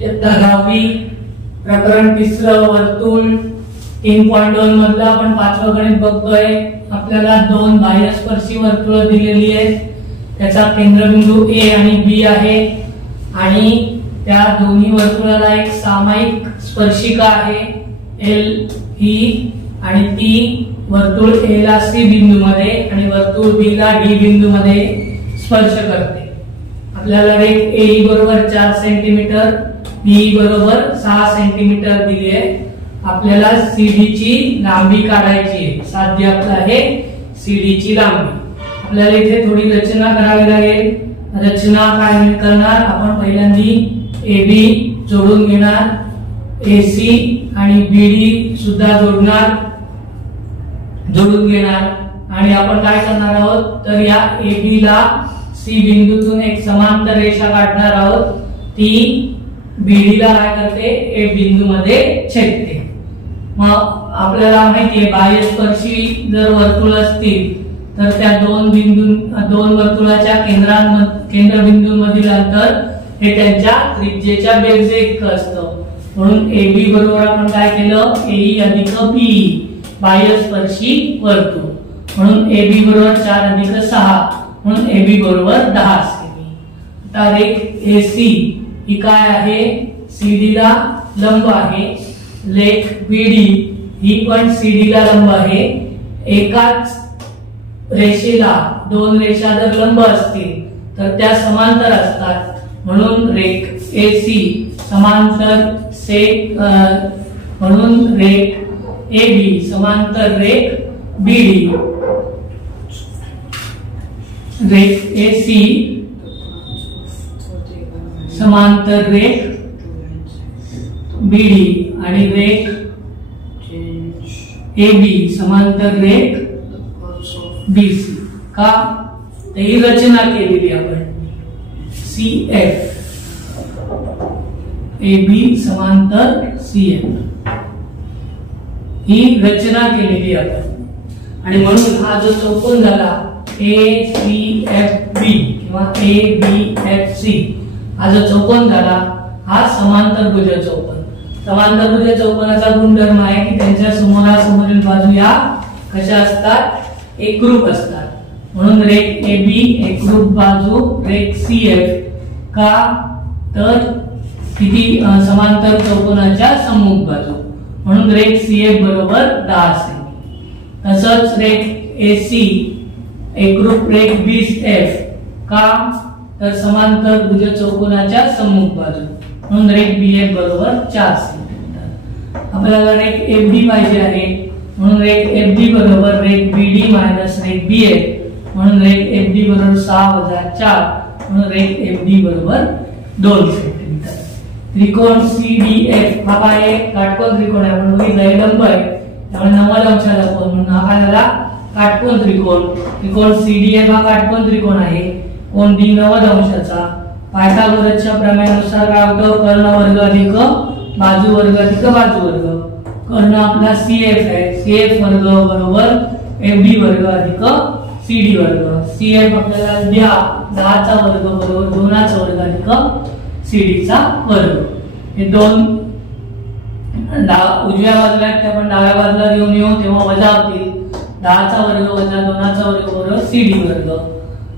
इयत्ता 10वी प्रकरण 3 वर्तुळ 3.2 मधला आपण 5वं गणित बघतोय। आपल्याला 2 बाह्यस्पर्शी वर्तुळ दिलेली आहेत, त्याचा केंद्रबिंदू A आणि B आहे आणि त्या दोन्ही वर्तुळाला एक सामायिक स्पर्शिका आहे L ही, आणि ती वर्तुळ A ला C बिंदू मध्ये आणि वर्तुळ B ला D बिंदू मध्ये स्पर्श करते। आपल्याला रेख AE बरोबर 4 सेंटीमीटर, BE बरोबर 6 सेंटीमीटर दिली आहे। आपल्याला CD ची लांबी काढायची आहे, साध्य आपलं आहे CD ची लांबी। आपल्याला इथे थोडी रचना करावी लागेल। रचना काय करणार आपण, पहिल्यांदा AB जोडून घेणार, AC आणि BD सुद्धा जोडून घेणार आणि आपण काय करणार आहोत तर या AB ला C बिंदूतून एक समांतर रेषा काढणार आहोत। ती BD ला काय करते, A बिंदू मध्ये छेदते। मग आपल्याला माहिती आहे बाह्यस्पर्शी जर वर्तुळ असतील तर त्या दोन वर्तुळाच्या केंद्रबिंदूंमधील अंतर हे त्यांच्या त्रिज्येच्या बेरजे इतकं असतं। म्हणून AB बरोबर आपण काय केलं, AE अधिक BE बाह्यस्पर्शी वर्तुळ, म्हणून AB बरोबर 4 अधिक 6 म्हणून AB बरोबर 10 सेमी। आता रेख AC ही काय आहे, CD ला लंब आहे। रेख BD ही पण CD ला लंब आहे। एकाच रेषेला 2 रेषा जर लंब असतील तर त्या समांतर असतात, म्हणून रेख AC समांतर म्हणून रेख AB समांतर रेख BD, रेख AC समांतर रेख BD आणि रेख AB समांतर रेख BC। का ही रचना केलेली आपण, CF AB समांतर CF ही रचना केलेली आपण। आणि म्हणून हा जो चौकोन झाला ACFB किंवा ABFC हा जो चौकोन झाला हा समांतरभुज चौकोन। समांतरभुज चौकोनाचा गुणधर्म आहे की त्यांच्या समोरासमोरील बाजू या कशा असतात, एकरूप असतात। म्हणून रेख AB एकरूप बाजू रेख CF का तर किती, समांतर चौकोनाच्या सम्मुख बाजू, म्हणून रेख CF बरोबर 10 सेमी। तसंच रेख AC एकरूप रेख BF का तर समांतर भुज चौकोनाच्या सम्मुख बाजू, म्हणून रेख BF बरोबर 4 सेंटीमीटर। आपल्याला रेख FD पाहिजे आहे, म्हणून रेख FD बरोबर रेख BD मायनस रेख BF, म्हणून रेख FD बरोबर 6 - 4 म्हणून रेख FD बरोबर 2 सेंटीमीटर। त्रिकोण CDF हा काय आहे, काटकोन त्रिकोण आहे। आपण बघितलं लंब आहे त्यामुळे 90 अंशाचा कोन, म्हणून हा काय झाला काटकोन त्रिकोण। त्रिकोण CDF हा काटकोन त्रिकोण आहे, कोन D 90 अंशाचा। पायथागोरसच्या प्रमेयानुसार काय होतं, कर्ण वर्ग अधिक बाजू वर्ग अधिक बाजू वर्ग। कर्ण आपला CF आहे, CF वर्ग बरोबर FD वर्ग अधिक CD वर्ग। CF आपल्याला द्या 10 चा वर्ग बरोबर 2 चा वर्ग अधिक CD चा वर्ग। हे दोन उजव्या बाजूला आहेत ते आपण डाव्या बाजूला घेऊन येऊ तेव्हा वजा होतील। 10 चा वर्ग वजा 2 चा वर्ग बरोबर CD वर्ग।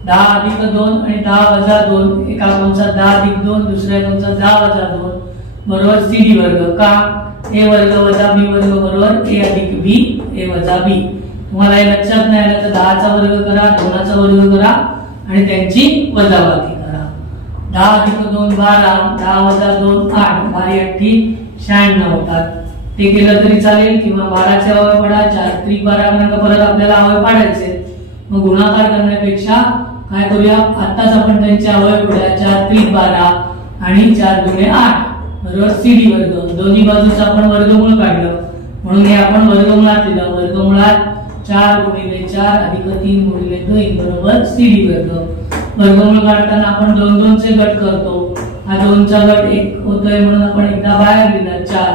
10 अधिक 2 आणि 10 वजा 2, एका कंसात 10 अधिक 2 दुसऱ्या कंसात 10 वजा 2 बरोबर CD वर्ग। का A वर्ग वजा B वर्ग बरोबर A अधिक B A वजा B। तुम्हाला हे लक्षात नाही आलं तर 10 चा वर्ग करा, 2 चा वर्ग करा आणि त्यांची वजाबाकी करा। 10 अधिक 2 12, 10 वजा 2 8, 12 8 96 होतात। ते केलं तरी चालेल किंवा 12 चे अवयव पाडा, 4 त्रिक 12 म्हणजे परत आपल्याला अवयव पाडायचे। मग गुणाकार करण्यापेक्षा काय करूया, आताच आपण त्यांचे अवयव पाडूया। 4 त्रिक 12 आणि 4 दुणे 8 बरोबर CD वर्ग। दोन्ही बाजूचा आपण वर्गमूळ काढलं म्हणून हे आपण वर्गमुळात लिहिलं। वर्गमुळात 4 गुणिले 4 अधिक 3 गुणिले 2 बरोबर CD वर्ग। वर्गमूळ काढताना आपण 2 2 चे गट करतो, हा 2 चा गट 1 होतोय म्हणून आपण एकदा बाहेर लिहिला 4।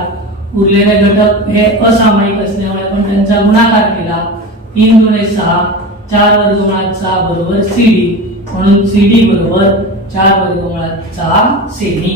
उरलेले घटक हे असामायिक असल्यामुळे आपण त्यांचा गुणाकार केला। 3 गुणिले 6 4 वर्गमुळात 6 बरोबर CD, म्हणून CD बरोबर 4 वर्गमुळात 6 सेमी।